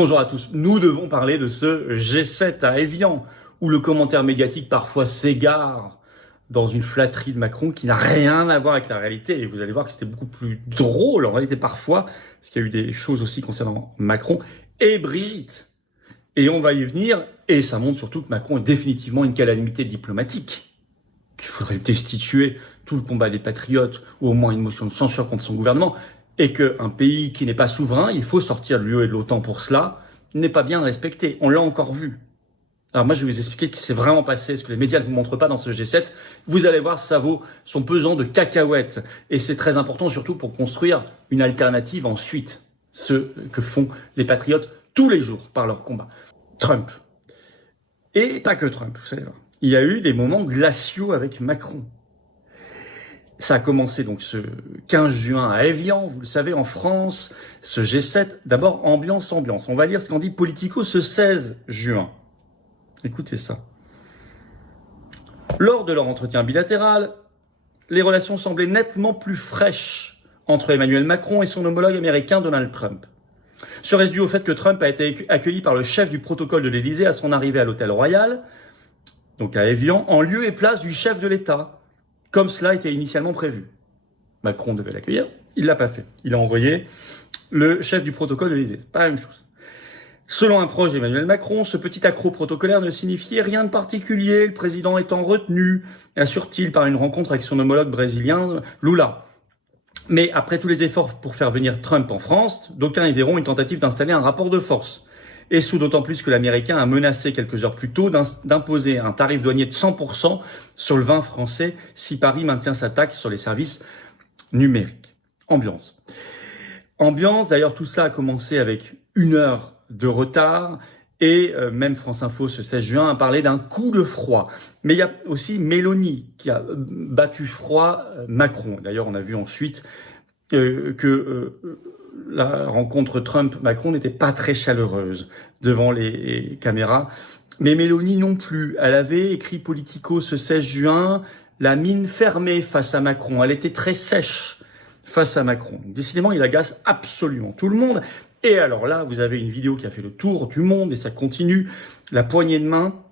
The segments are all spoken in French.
Bonjour à tous, nous devons parler de ce G7 à Évian, où le commentaire médiatique parfois s'égare dans une flatterie de Macron qui n'a rien à voir avec la réalité. Et vous allez voir que c'était beaucoup plus drôle en réalité parfois, parce qu'il y a eu des choses aussi concernant Macron et Brigitte. Et on va y venir, et ça montre surtout que Macron est définitivement une calamité diplomatique, qu'il faudrait destituer tout le combat des patriotes, ou au moins une motion de censure contre son gouvernement, et qu'un pays qui n'est pas souverain, il faut sortir de l'UE et de l'OTAN pour cela, n'est pas bien respecté. On l'a encore vu. Alors moi, je vais vous expliquer ce qui s'est vraiment passé, ce que les médias ne vous montrent pas dans ce G7. Vous allez voir, ça vaut son pesant de cacahuètes. Et c'est très important, surtout pour construire une alternative ensuite. Ce que font les patriotes tous les jours par leur combat. Trump. Et pas que Trump, vous savez. Il y a eu des moments glaciaux avec Macron. Ça a commencé donc ce 15 juin à Évian, vous le savez, en France, ce G7. D'abord, ambiance. On va lire ce qu'on dit Politico ce 16 juin. Écoutez ça. Lors de leur entretien bilatéral, les relations semblaient nettement plus fraîches entre Emmanuel Macron et son homologue américain Donald Trump. Serait-ce dû au fait que Trump a été accueilli par le chef du protocole de l'Élysée à son arrivée à l'Hôtel Royal, donc à Évian, en lieu et place du chef de l'État, comme cela était initialement prévu. Macron devait l'accueillir, il l'a pas fait. Il a envoyé le chef du protocole de l'Élysée. C'est pas la même chose. Selon un proche d'Emmanuel Macron, ce petit accroc protocolaire ne signifiait rien de particulier, le président étant retenu, assure-t-il, par une rencontre avec son homologue brésilien, Lula. Mais après tous les efforts pour faire venir Trump en France, d'aucuns y verront une tentative d'installer un rapport de force. Et sous d'autant plus que l'Américain a menacé quelques heures plus tôt d'imposer un tarif douanier de 100% sur le vin français si Paris maintient sa taxe sur les services numériques. Ambiance. D'ailleurs tout ça a commencé avec 1 heure de retard et même France Info ce 16 juin a parlé d'un coup de froid. Mais il y a aussi Mélanie qui a battu froid Macron. D'ailleurs on a vu ensuite que la rencontre Trump-Macron n'était pas très chaleureuse devant les caméras. Mais Mélanie non plus. Elle avait écrit Politico ce 16 juin, la mine fermée face à Macron. Elle était très sèche face à Macron. Décidément, il agace absolument tout le monde. Et alors là, vous avez une vidéo qui a fait le tour du monde et ça continue. La poignée de main,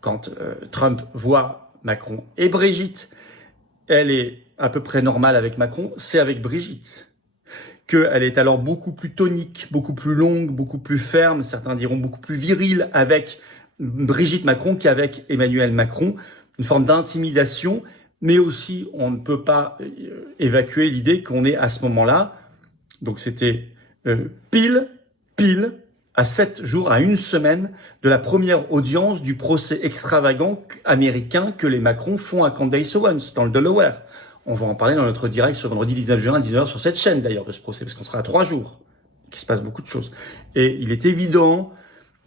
quand Trump voit Macron et Brigitte, elle est à peu près normale avec Macron, c'est avec Brigitte. Qu'elle est alors beaucoup plus tonique, beaucoup plus longue, beaucoup plus ferme, certains diront beaucoup plus virile avec Brigitte Macron qu'avec Emmanuel Macron. Une forme d'intimidation, mais aussi on ne peut pas évacuer l'idée qu'on est à ce moment-là, donc c'était pile à 7 jours, à 1 semaine de la première audience du procès extravagant américain que les Macron font à Candace Owens dans le Delaware. On va en parler dans notre direct ce vendredi 19 juin à 19h sur cette chaîne d'ailleurs de ce procès, parce qu'on sera à 3 jours, qu'il se passe beaucoup de choses. Et il est évident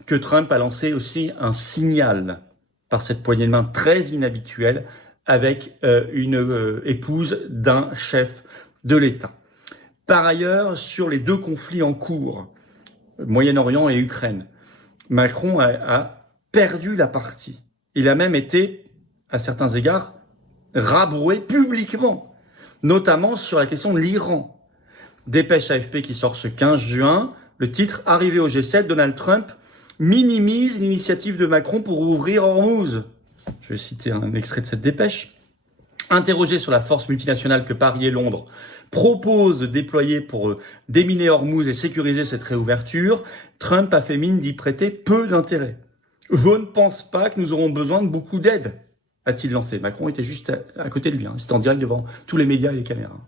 que Trump a lancé aussi un signal par cette poignée de main très inhabituelle avec une épouse d'un chef de l'État. Par ailleurs, sur les 2 conflits en cours, Moyen-Orient et Ukraine, Macron a perdu la partie. Il a même été, à certains égards, rabroué publiquement, notamment sur la question de l'Iran. Dépêche AFP qui sort ce 15 juin, le titre « Arrivé au G7, Donald Trump minimise l'initiative de Macron pour ouvrir Hormuz ». Je vais citer un extrait de cette dépêche. Interrogé sur la force multinationale que Paris et Londres proposent de déployer pour déminer Hormuz et sécuriser cette réouverture, Trump a fait mine d'y prêter peu d'intérêt. « Je ne pense pas que nous aurons besoin de beaucoup d'aide », a-t-il lancé. Macron était juste à côté de lui. C'était en direct devant tous les médias et les caméras.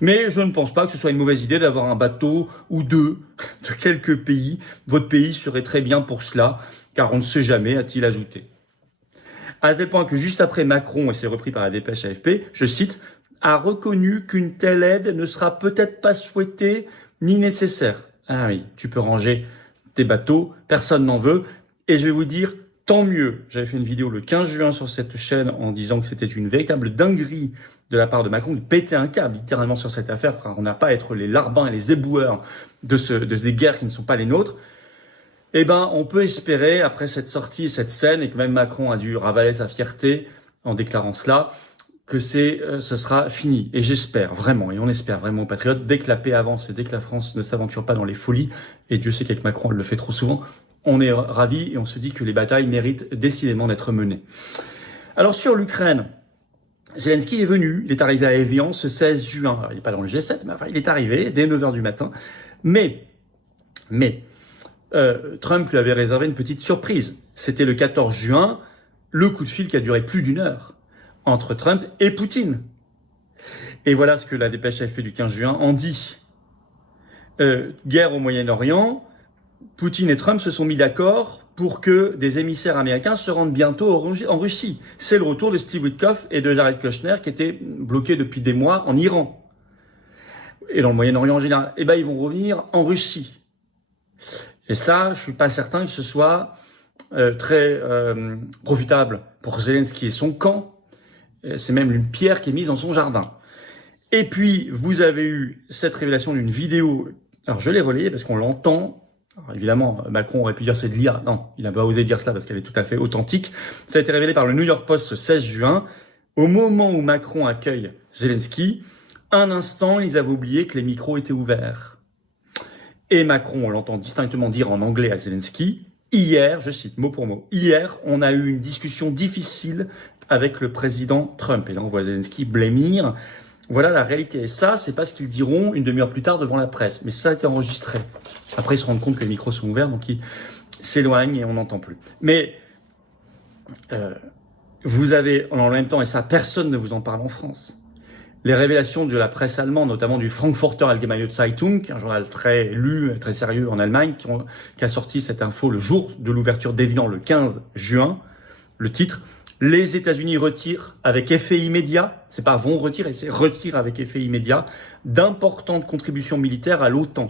Mais je ne pense pas que ce soit une mauvaise idée d'avoir un bateau ou 2 de quelques pays. Votre pays serait très bien pour cela, car on ne sait jamais, a-t-il ajouté. À tel point que juste après Macron, et c'est repris par la dépêche AFP, je cite, a reconnu qu'une telle aide ne sera peut-être pas souhaitée ni nécessaire. Ah oui, tu peux ranger tes bateaux, personne n'en veut. Et je vais vous dire, tant mieux. J'avais fait une vidéo le 15 juin sur cette chaîne en disant que c'était une véritable dinguerie de la part de Macron de péter un câble littéralement sur cette affaire, car on n'a pas à être les larbins et les éboueurs de des guerres qui ne sont pas les nôtres. Eh ben, on peut espérer, après cette sortie, cette scène, et que même Macron a dû ravaler sa fierté en déclarant cela, que ce sera fini. Et j'espère vraiment, et on espère vraiment, patriotes, dès que la paix avance et dès que la France ne s'aventure pas dans les folies, et Dieu sait qu'avec Macron, elle le fait trop souvent, on est ravis et on se dit que les batailles méritent décidément d'être menées. Alors sur l'Ukraine, Zelensky est venu, il est arrivé à Evian ce 16 juin. Alors, il n'est pas dans le G7, mais enfin, il est arrivé dès 9h du matin. Mais Trump lui avait réservé une petite surprise. C'était le 14 juin, le coup de fil qui a duré plus d'1 heure entre Trump et Poutine. Et voilà ce que la dépêche AFP du 15 juin en dit. Guerre au Moyen-Orient, Poutine et Trump se sont mis d'accord pour que des émissaires américains se rendent bientôt en Russie. C'est le retour de Steve Witkoff et de Jared Kushner qui étaient bloqués depuis des mois en Iran. Et dans le Moyen-Orient en général. Eh ben, ils vont revenir en Russie. Et ça, je suis pas certain que ce soit très profitable pour Zelensky et son camp. C'est même une pierre qui est mise dans son jardin. Et puis, vous avez eu cette révélation d'une vidéo. Alors, je l'ai relayée parce qu'on l'entend. Alors, évidemment, Macron aurait pu dire c'est de l'IA. Non, il n'a pas osé dire cela parce qu'elle est tout à fait authentique. Ça a été révélé par le New York Post ce 16 juin. Au moment où Macron accueille Zelensky, un instant, ils avaient oublié que les micros étaient ouverts. Et Macron, on l'entend distinctement dire en anglais à Zelensky, hier, je cite mot pour mot, hier, on a eu une discussion difficile avec le président Trump. Et là, on voit Zelensky blêmir. Voilà la réalité. Et ça, c'est pas ce qu'ils diront une demi-heure plus tard devant la presse. Mais ça a été enregistré. Après, ils se rendent compte que les micros sont ouverts, donc ils s'éloignent et on n'entend plus. Mais vous avez, en même temps, et ça, personne ne vous en parle en France, les révélations de la presse allemande, notamment du Frankfurter Allgemeine Zeitung, un journal très lu, très sérieux en Allemagne, qui a sorti cette info le jour de l'ouverture d'Evian, le 15 juin. Le titre: les États-Unis retirent avec effet immédiat, c'est pas vont retirer, c'est retirent avec effet immédiat d'importantes contributions militaires à l'OTAN.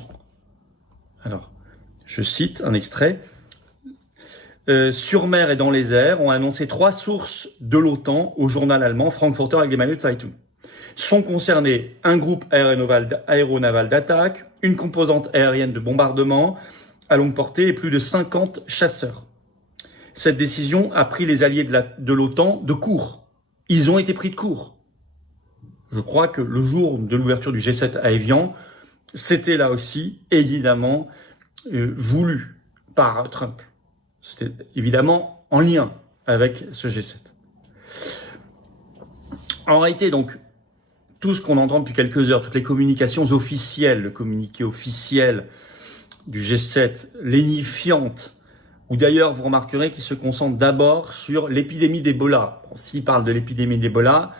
Alors, je cite un extrait. Sur mer et dans les airs, ont annoncé 3 sources de l'OTAN au journal allemand Frankfurter Allgemeine Zeitung. Sont concernés un groupe aéronaval d'attaque, une composante aérienne de bombardement à longue portée et plus de 50 chasseurs. Cette décision a pris les alliés de l'OTAN de court. Ils ont été pris de court. Je crois que le jour de l'ouverture du G7 à Evian, c'était là aussi, évidemment, voulu par Trump. C'était évidemment en lien avec ce G7. En réalité, donc, tout ce qu'on entend depuis quelques heures, toutes les communications officielles, le communiqué officiel du G7, lénifiante, où d'ailleurs vous remarquerez qu'il se concentre d'abord sur l'épidémie d'Ebola. Bon, s'il parle de l'épidémie d'Ebola,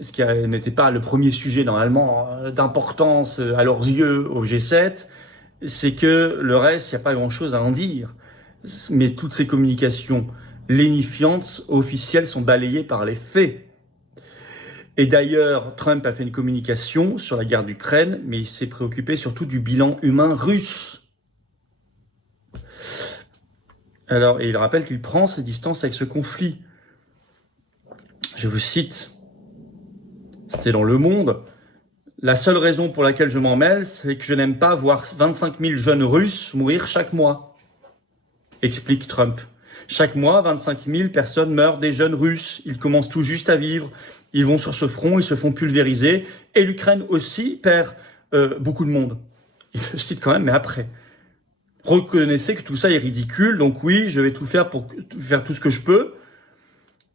ce qui n'était pas le premier sujet normalement d'importance à leurs yeux au G7, c'est que le reste, il n'y a pas grand-chose à en dire. Mais toutes ces communications lénifiantes, officielles, sont balayées par les faits. Et d'ailleurs, Trump a fait une communication sur la guerre d'Ukraine, mais il s'est préoccupé surtout du bilan humain russe. Alors, et il rappelle qu'il prend ses distances avec ce conflit. Je vous cite, c'était dans Le Monde: la seule raison pour laquelle je m'en mêle, c'est que je n'aime pas voir 25 000 jeunes Russes mourir chaque mois, explique Trump. Chaque mois, 25 000 personnes meurent, des jeunes Russes. Ils commencent tout juste à vivre. Ils vont sur ce front, ils se font pulvériser. Et l'Ukraine aussi perd beaucoup de monde. Il le cite quand même, mais après. Reconnaissez que tout ça est ridicule, donc oui, je vais tout faire pour faire tout ce que je peux.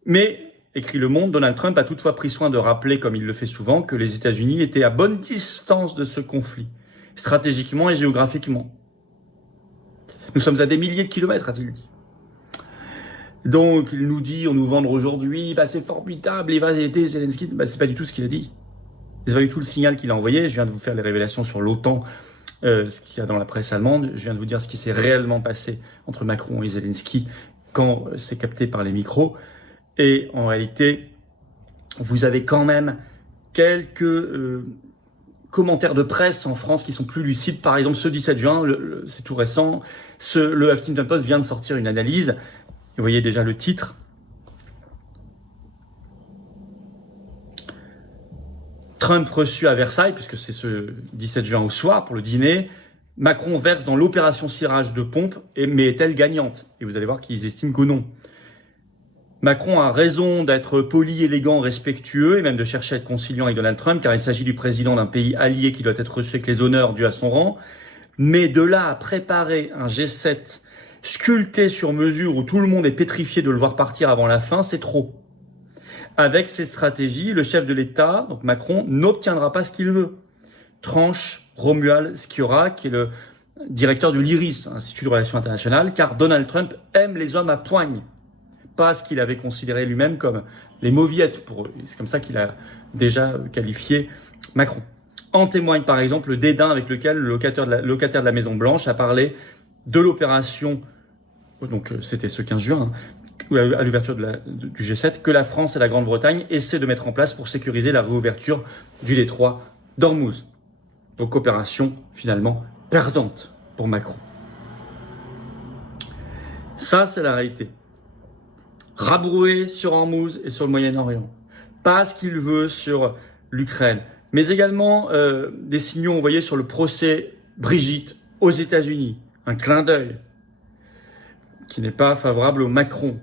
Mais, écrit Le Monde, Donald Trump a toutefois pris soin de rappeler, comme il le fait souvent, que les États-Unis étaient à bonne distance de ce conflit, stratégiquement et géographiquement. Nous sommes à des milliers de kilomètres, a-t-il dit. Donc, il nous dit, on nous vend aujourd'hui, bah, c'est formidable, il va aider Zelensky. Bah, c'est pas du tout ce qu'il a dit. C'est pas du tout le signal qu'il a envoyé. Je viens de vous faire les révélations sur l'OTAN, ce qu'il y a dans la presse allemande. Je viens de vous dire ce qui s'est réellement passé entre Macron et Zelensky quand c'est capté par les micros. Et en réalité, vous avez quand même quelques commentaires de presse en France qui sont plus lucides. Par exemple, ce 17 juin, c'est tout récent, le Huffington Post vient de sortir une analyse. Vous voyez déjà le titre. Trump reçu à Versailles, puisque c'est ce 17 juin au soir pour le dîner. Macron verse dans l'opération cirage de pompe, mais est-elle gagnante? Et vous allez voir qu'ils estiment que non. Macron a raison d'être poli, élégant, respectueux et même de chercher à être conciliant avec Donald Trump, car il s'agit du président d'un pays allié qui doit être reçu avec les honneurs dus à son rang. Mais de là à préparer un G7 sculpté sur mesure où tout le monde est pétrifié de le voir partir avant la fin, c'est trop. Avec cette stratégie, le chef de l'État, donc Macron, n'obtiendra pas ce qu'il veut. Tranche Romuald Sciorra, qui est le directeur du l'IRIS, Institut de Relations Internationales, car Donald Trump aime les hommes à poigne. Pas ce qu'il avait considéré lui-même comme les mauviettes pour eux. C'est comme ça qu'il a déjà qualifié Macron. En témoigne par exemple le dédain avec lequel le locataire de la Maison Blanche a parlé de l'opération, donc c'était ce 15 juin, à l'ouverture du G7, que la France et la Grande-Bretagne essaient de mettre en place pour sécuriser la réouverture du détroit d'Ormuz. Donc opération finalement perdante pour Macron. Ça, c'est la réalité. Rabroué sur Ormuz et sur le Moyen-Orient. Pas ce qu'il veut sur l'Ukraine. Mais également des signaux envoyés sur le procès Brigitte aux États-Unis. Un clin d'œil qui n'est pas favorable au Macron.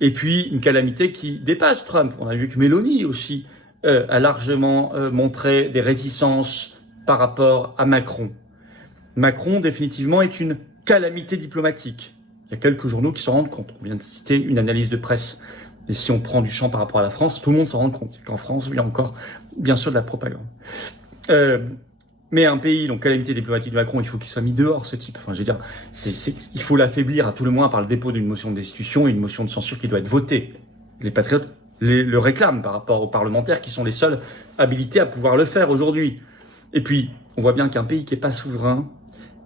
Et puis une calamité qui dépasse Trump. On a vu que Mélanie aussi a largement montré des réticences par rapport à Macron. Macron, définitivement, est une calamité diplomatique. Il y a quelques journaux qui s'en rendent compte. On vient de citer une analyse de presse. Et si on prend du champ par rapport à la France, tout le monde s'en rend compte qu'en France, il y a encore, bien sûr, de la propagande. Mais un pays, donc calamité diplomatique de Macron, il faut qu'il soit mis dehors, ce type. Enfin, je veux dire, il faut l'affaiblir à tout le moins par le dépôt d'une motion de destitution et une motion de censure qui doit être votée. Les patriotes le réclament par rapport aux parlementaires qui sont les seuls habilités à pouvoir le faire aujourd'hui. Et puis, on voit bien qu'un pays qui n'est pas souverain,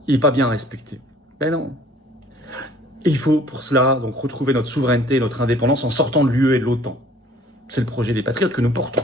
il n'est pas bien respecté. Ben non. Et il faut pour cela donc retrouver notre souveraineté, notre indépendance en sortant de l'UE et de l'OTAN. C'est le projet des patriotes que nous portons.